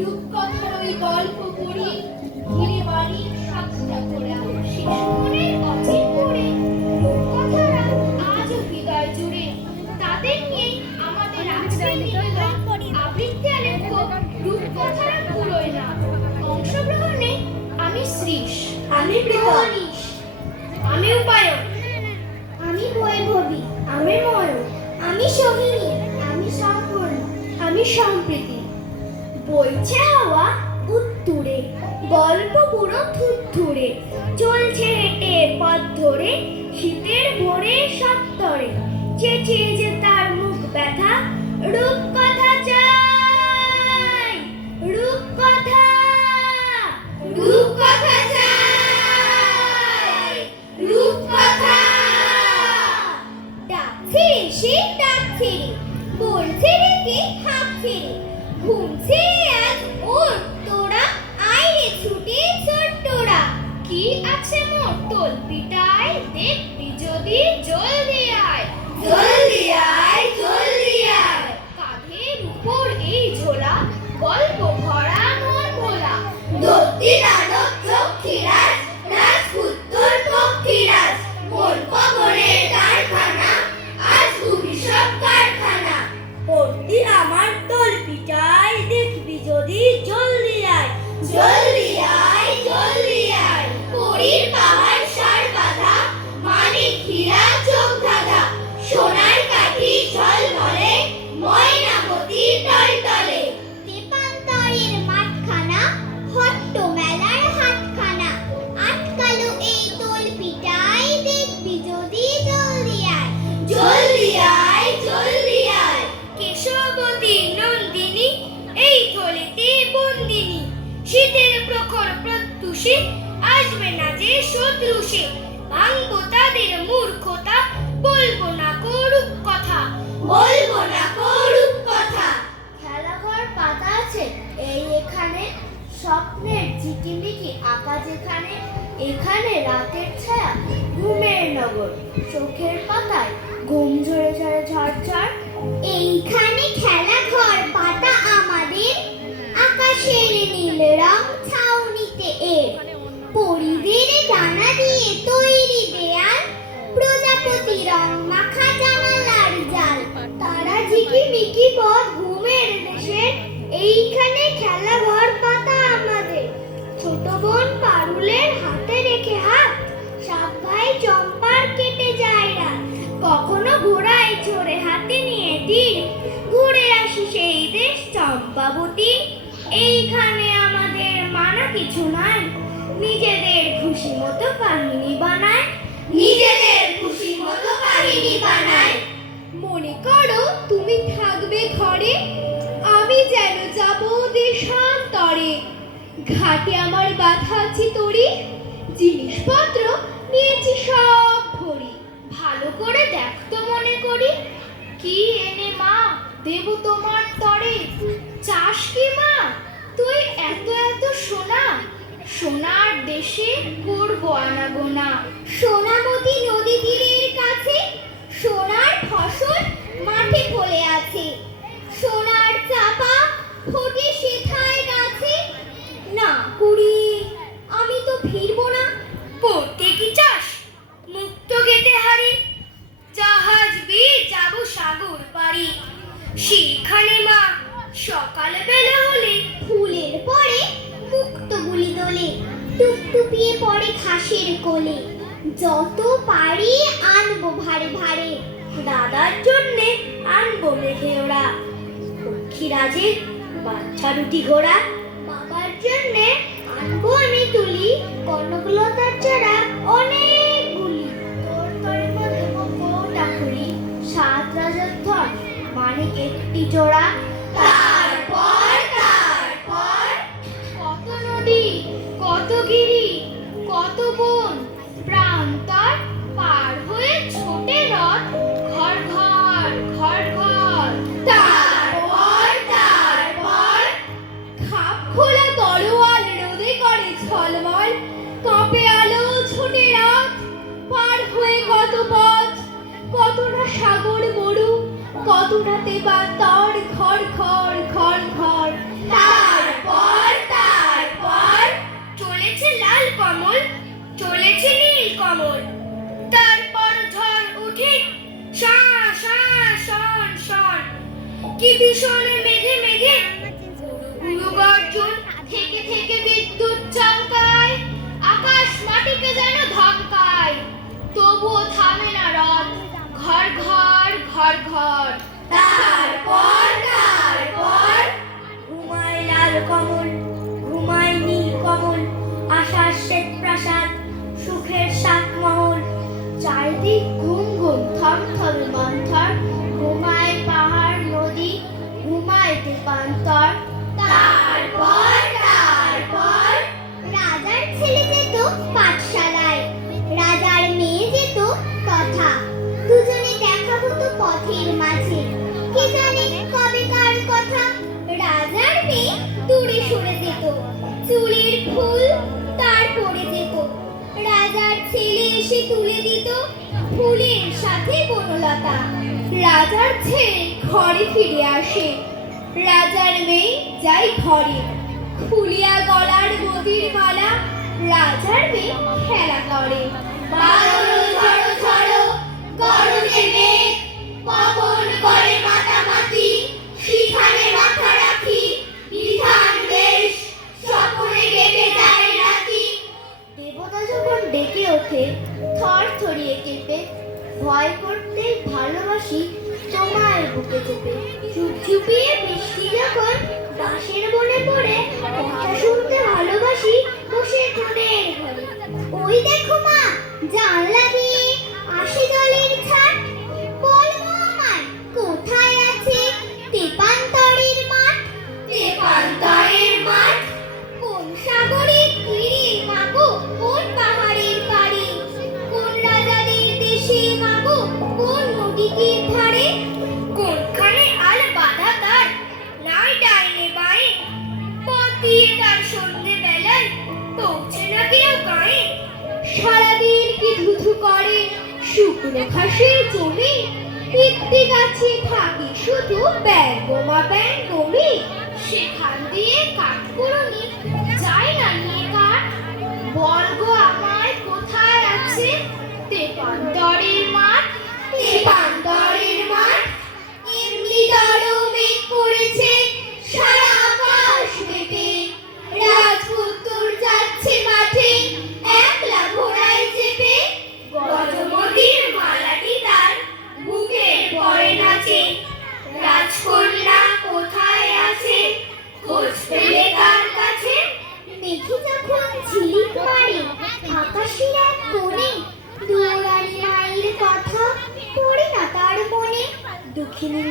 রূপকথার ওই গল্প পড়ি, ঘিরে বাড়ি সাতটা করে শিশুমনের অচিন পড়ে রূপকথারা আজও হৃদয় জুড়ে। তাদের নিয়ে আমাদের আজকের নিবেদন আবৃত্তি আলেখ্য রূপকথারা পুরোয় না। অংশগ্রহণে আমি শ্রীশ, আমি প্রীতম, আমি উপায়ন, আমি বৈভবী, আমি ময়ূর, আমি সোহিনী, আমি সম্পূর্ণ, আমি সম্প্রীতি। বইছে হাওয়া উত্তুরে, গল্প পুরো থুরথুরে, চলছে হেঁটে পথ ধরে শীতের ভোরে সত্তরে, চেঁচিয়ে যে তার মুখ ব্যথা, রূপকথা চাই, রূপকথা, রূপকথা চাই, রূপকথা। ডাকছে রে সে ডাকছে রে, বলছে রে কে হাঁকছে রে, ঘুমছে আজ ওর তোরা, আয় রে ছুটে ছোট্টরা। কি আছে মোর তোল পিটায়, দেখবি যদি জলদি আয়, জলদি আয়, জলদি আয়। কাঁধের উপর এই ঝোলা, গল্প ভরা মন ভোলা। দত্তি দানব লক্ষ্মীরাজ, রাজপুত্তর পক্ষীরাজ, মন কবরের কারখানা, আজ অভিশাপ কারখানা। পড়তি আমার তোল পিটায়, দেখবি যদি জলদি আয়, জলদি আয়, জলদি আয়। পরীর পাহাড় সার বাঁধা, মানিক হীরা চোখ ধাঁধা, সোনার কাঠি ঝলমলে, ময়নামতি টলটলে। তেপান্তরের মাঠখানা, হট্ট মেলার হাটখানা, আটকালো এই তোল পিটায়, দেখবি যদি জলদি আয়, জলদি আয়, জলদি আয়। কেশবতী নন্দিনী, এই থলিতে বন্দিনী, শীতের প্রখর প্রত্যুষে আসবে না যে শত্রু সে। ভাঙবো তাদের মূর্খতা, বলবো না করুক কথা, বলবো না করুক কথা। খেলাঘর পাতা আছে এই এখানে, স্বপ্নের ঝিকিমিকি আঁকা যেখানে, এখানে রাতের ছায়া ঘুমের নগর, চোখের পাতায় ঘুম ঝরে ঝরে ঝরঝর। এইখানে খেলাঘর পাতা আমাদের, আকাশের নীল রং ছাউনিতে এর, পরিদের ডানা দিয়ে তৈরি দেয়াল, প্রজাপতি রং মাখা জানালার জাল। তারা ঝিকিমিকি পথ ঘুমের দেশে, এইখানে খেলাঘর পাতা আমাদের। ছোট বোন পারুলের হাতে রেখে হাত, সাত ভাই চম্পার কেটে যায় রাত। কখনো ঘোড়ায় চড়ে হাতে নিয়ে তীর, ঘুরে আসি সেই দেশ চম্পাবতী। এইখানে আমাদের মানা কিছু নাই, নিজেদের খুশি মতো কাহিনী বানায়, নিজেদের খুশি মতো কাহিনী বানায়। মনে করো তুমি থাকবে ঘরে, আমি যেন যাব দেশান্তরে। ঘাটে আমার বাঁধা আছে তরি, জিনিসপত্র নিয়েছি সব ভরি। ভালো করে দেখতো মনে করি, কি এনে মা দেব তোমার তরে। চাস কি মা তুই এত এত সোনা, সোনার দেশে করবো আনাগোনা। সোনামতি নদী তীরের কাছে, সোনার ফসল মাঠে ফলে আছে, সোনার চাপা ফোটে সেথায় গাছে। না কুড়ি, আমি তো ফিরবো না। পড়তে কি চাস মুক্ত গেতে হারি, জাহাজ বেয়ে যাব সাগর পাড়ি। সেখানে মা সকাল বেলা হলে, ফুলের পরে মুক্ত গুলি দোলে, টুপটুপিয়ে পড়ে ঘাসের কোলে। যত পারি আনবো ভারে ভারে, দাদার জন্যে আনবো মেঘে ওরা, পক্ষীরাজের বাচ্চা দুটি ঘোড়া। বাবার জন্যে আনবো আমি তুলি, কনকলতার চারা অনেকগুলি। তোর তরে দেবো কোটা খুলি, সাত রাজার ধন মানিক একটি জোড়া। তারপর কত নদী কত গিরি কত বন, প্রান্তর পার হয়ে ছোটে রথ, ঘর ঘর ঘর ঘর। তারপর খাপ খোলা তরোয়াল রোদে করে ঝলমল, কাঁপে আলো ছোটে রাত। পার হয়ে কত পথ, কতটা সাগর মরু, কতটাতে বা তর ঘর ঘর ঘর ঘর। তারপর ভীষণ মেঘে মেঘে গুরু গর্জন থেকে থেকে বিদ্যুৎ চমকায়, আকাশ মাটিকে যেন ধমকায়, তবুও থামে না রথ, ঘর ঘর ঘর ঘর। তারপর ঘুমায় লাল কমল, ঘুমায় নীল কমল, আশার শ্বেত প্রাসাদ, সুখের সাত মহল, চারিদিক ঘুম ঘুম থমথমে মন্থর, ঘুমায় পাহাড় নদী, ঘুমায় দীপান্তর। তারপর রাজার ছেলে যেত পাঠশালায়, রাজার মেয়ে যেত তথা, দুজনে দেখা হতো পথের মাঝে, কে জানে কবেকার কথা। রাজার মেয়ে দূরে সরে যেত, চুলের ফুল তার পড়ে যেত, রাজার ছেলে এসে তুলে দিত ফুলের সাথে বনলতা। রাজার ছেলে ঘরে ফিরে আসে, রাজার মেয়ে যায় ঘরে, খুলিয়া গলার মোতির মালা, রাজার মেয়ে খেলা করে। বারো ঝড়ো ঝড়ো গরজে মেঘ, পবন করে মাতামাতি, সেখানে মাথা রাখি বিধান বেশ, স্বপনে কেটে যায় রাতি। দেবতা যখন ডেকে ওঠে থর থরিয়ে কেঁপে, ভয় করতে ভালোবাসি তোমার বুকে চেপে। চুপ চুপিয়ে বৃষ্টি যখন বাঁশের বনে পড়ে, কথা শুনতে ভালোবাসি বসে কোণের ঘরে। ওই দেখো মা, জানলা দিয়ে আসে জলের ছাট, বলবো আমায় কোথায় আছে তেপান্তরের মাঠ। তেপান্তরের মাঠ কোন সাগরের তীরে মাগো, কোন পাহাড়ের পাড়ে, কোন রাজাদের দেশে মাগো, কোন নদীর ধারে। কোনখানে আল বাঁধা তার, নাই ডাইনে বাঁয়ে, পথ দিয়ে তার সন্ধে বেলায় পৌঁছে না কেউ গায়ে। সারাদিন কি ধুধু করে শুকনো ঘাসের জমি, পিত্তি গাছে থাকে শুধু ব্যাঙ্গমা ব্যাঙ্গমি। সেখান দিয়ে কাঠকুড়নি যায় না নিয়ে কাঠ, বলগো আমায় কোথায় আছে তেপান্তরের মাঠ। তেপান্তরের মাঠ এমনি মেঘ পড়েছে সারা আকাশ মেপে, রাজপুত্তর যাচ্ছে মাঠে একলা ঘোড়ায় চেপে। গজমতির মালাটি তার বুকের পরে নাচে, রাজকন্যা কোথায় আছে খোঁজ পেলে কার কাছে। মেঘে যখন ঝিলিক মারে আকাশের এক কোণে, দুয়ারি মায়ের কথা পড়ে না তার মনে। দুঃখিনী